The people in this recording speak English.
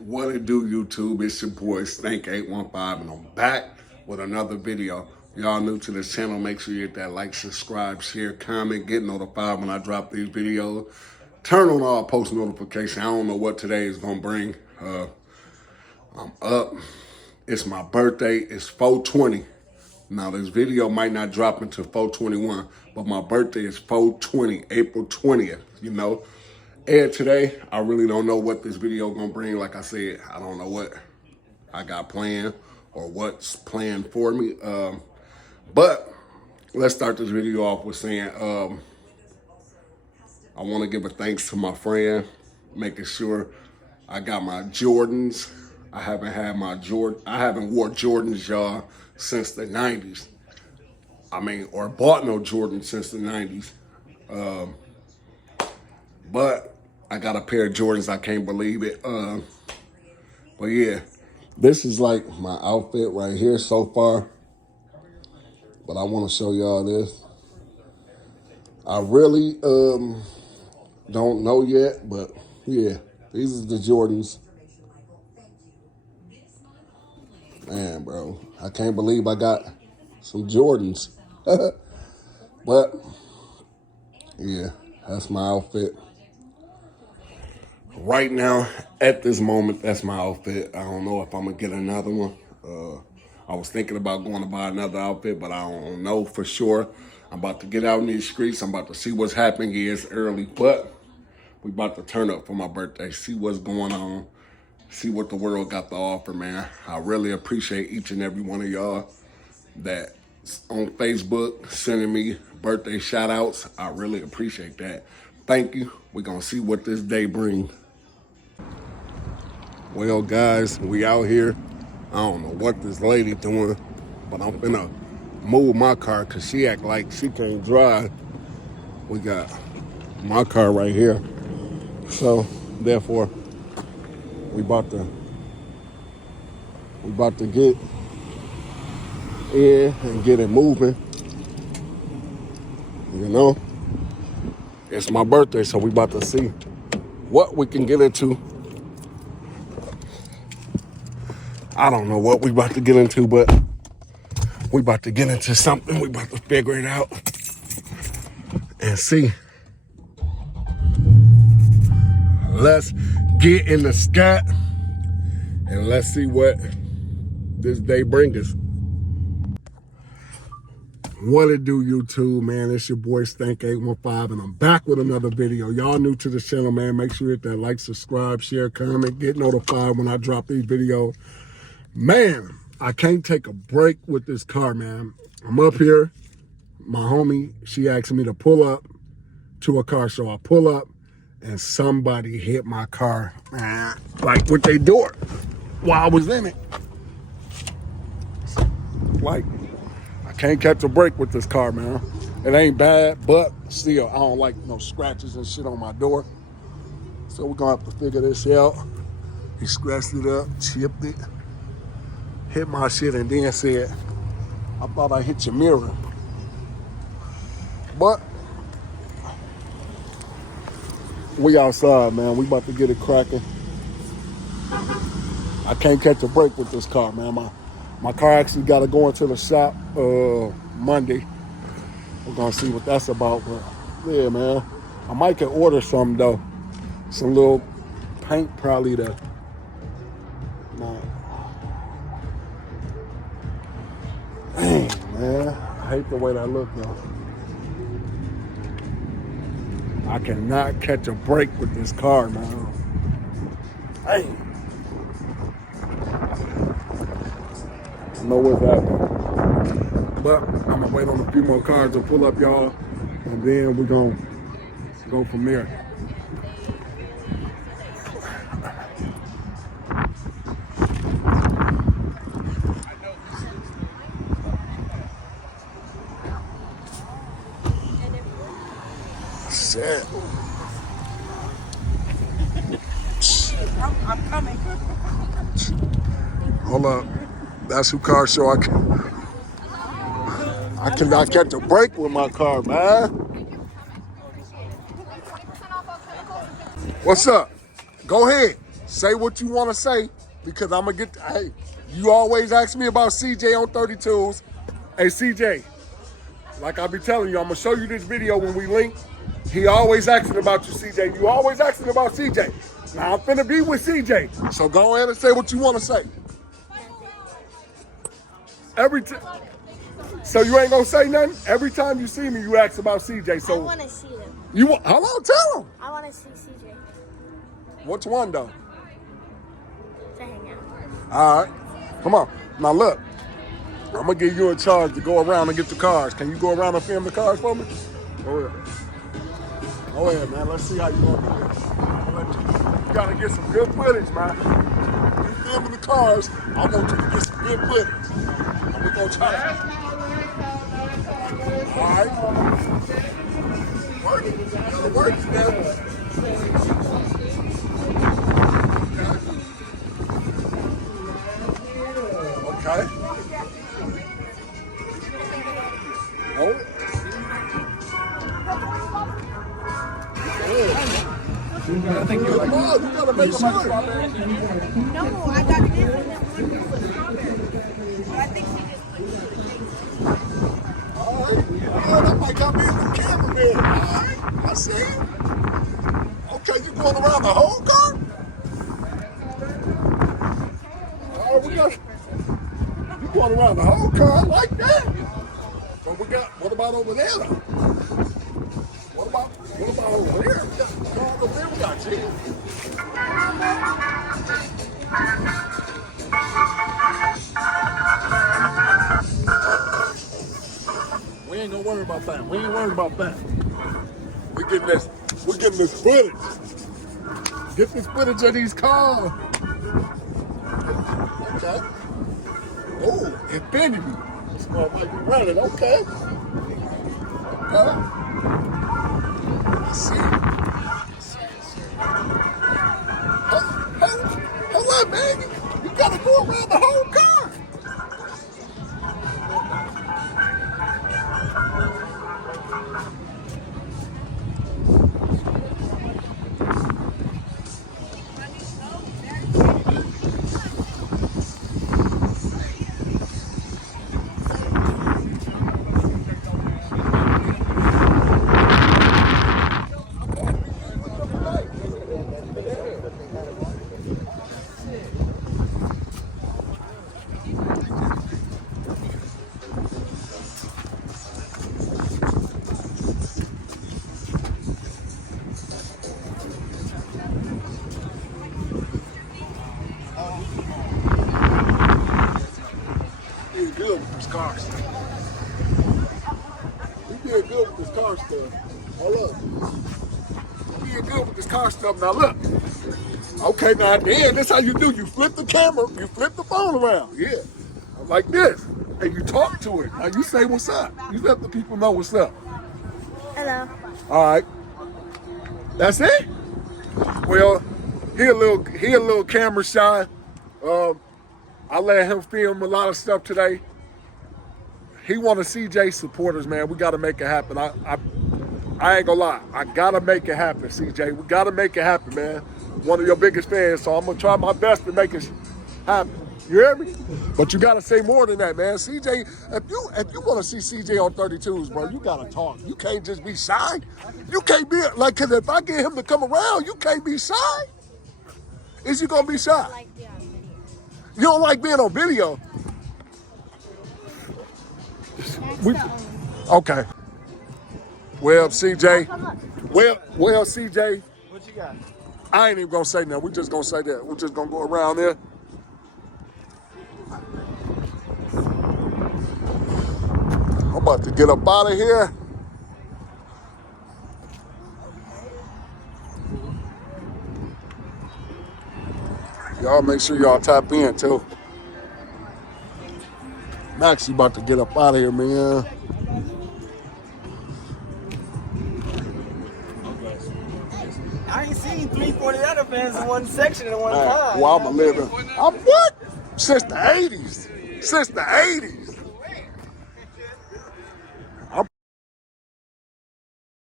What it do, YouTube? It's your boy Stank815, and I'm back with another video. Y'all new to this channel, make sure you hit that like, subscribe, share, comment, get notified when I drop these videos. Turn on all post notifications. I don't know what today is gonna bring. I'm up. It's my birthday. It's 420. Now this video might not drop until 421, but my birthday is 420, April 20th, you know. And today, I really don't know what this video gonna bring. Like I said, I don't know what I got planned or what's planned for me. But let's start this video off with saying I want to give a thanks to my friend, making sure I got my Jordans. I haven't wore Jordans, y'all, since the 90s. Or bought no Jordans since the 90s. But I got a pair of Jordans. I can't believe it. But yeah, this is like my outfit right here so far. But I want to show y'all this. I really don't know yet, but yeah, these are the Jordans. Man, bro, I can't believe I got some Jordans. But yeah, that's my outfit. Right now, at this moment, that's my outfit. I don't know if I'm gonna get another one. I was thinking about going to buy another outfit, but I don't know for sure. I'm about to get out in these streets. I'm about to see what's happening. Yeah, it's early, but we about to turn up for my birthday, see what's going on, see what the world got to offer, man. I really appreciate each and every one of y'all that's on Facebook sending me birthday shout outs. I really appreciate that. Thank you. We're gonna see what this day brings. Well, guys, we out here. I don't know what this lady doing, but I'm finna move my car because she act like she can't drive. We got my car right here. So, therefore, we about to get in and get it moving. You know, it's my birthday, so we about to see what we can get into. I don't know what we about to get into, but we about to get into something. We about to figure it out and see. Let's get in the sky and let's see what this day brings us. What it do, YouTube, man? It's your boy Stank815, and I'm back with another video. Y'all new to the channel, man. Make sure you hit that like, subscribe, share, comment, get notified when I drop these videos. Man, I can't take a break with this car, man. I'm up here. My homie, she asked me to pull up to a car show. I pull up, and somebody hit my car, like with their door while I was in it. Like, I can't catch a break with this car, man. It ain't bad, but still, I don't like no scratches and shit on my door. So we're gonna have to figure this out. He scratched it up, chipped it, hit my shit, and then said, I thought I hit your mirror. But we outside, man. We about to get it cracking. I can't catch a break with this car, man. My car actually got to go into the shop Monday. We're gonna see what that's about, but yeah, man. I might can order something though. Some little paint probably to. Dang, man. I hate the way that look though. I cannot catch a break with this car, man. Hey. I know what's happening. But I'm gonna wait on a few more cars to pull up, y'all, and then we're gonna go from there. Shit. I'm coming. Hold up. That's who car show I cannot catch a break with my car, man. What's up? Go ahead. Say what you want to say, because I'm going to get, hey, you always ask me about CJ on 32s. Hey, CJ, like I be telling you, I'm going to show you this video when we link. He always asking about you, CJ. You always asking about CJ. Now, I'm finna be with CJ. So go ahead and say what you want to say. So you ain't gonna say nothing? Every time you see me, you ask about CJ. So I want to see him. You want? Hello, tell him. I want to see CJ. Which one though? To hang out. All right, come on. Now look, I'm gonna give you a charge to go around and get the cars. Can you go around and film the cars for me? Go ahead. Go ahead, man. Let's see how you gonna do this. You gotta get some good footage, man. You filming the cars. I want you to get some good footage. And we're gonna try to. All right. Work it. Gotta work it, man. Okay. Oh. I think you gotta make sure. No, I got this and then one was strawberry. But I think she just put two things. All right. Yeah, that might got me in the cameraman. All right. I see it. Okay, you going around the whole car? Oh, we got. You going around the whole car like that? So we got. What about over there? Though? What about over there? We got over there. We got you. We ain't gonna worry about that. We ain't worried about that. We're getting this footage. Get this footage of these cars. Okay. Oh, Infinity. This one might be running. Okay. Okay. Let's see. Hold on, man. You gotta go around the whole car. Good with this car stuff. He did good with this car stuff. Hold up. He did good with this car stuff. Now look. Okay, now at the end, that's how you do. You flip the camera, you flip the phone around. Yeah. Like this. And you talk to it. Now you say what's up. You let the people know what's up. Hello. All right. That's it? Well, he a little camera shy. I let him film a lot of stuff today. He one of CJ supporters, man. We got to make it happen. I ain't gonna lie. I gotta make it happen, CJ. We gotta make it happen, man. One of your biggest fans, so I'm gonna try my best to make it happen. You hear me? But you gotta say more than that, man. CJ, if you wanna see CJ on 32s, bro, you gotta talk. You can't just be shy. You can't be like, cause if I get him to come around, you can't be shy. Is you gonna be shy? You don't like being on video? Okay. Well, CJ. Well, CJ. What you got? I ain't even gonna say nothing. We just gonna say that. We're just gonna go around there. I'm about to get up out of here. Y'all make sure y'all tap in too. I'm actually about to get up out of here, man. I ain't seen 340 other fans in one section at one time. Well, I'm living. I'm what? Since the 80s. Since the 80s.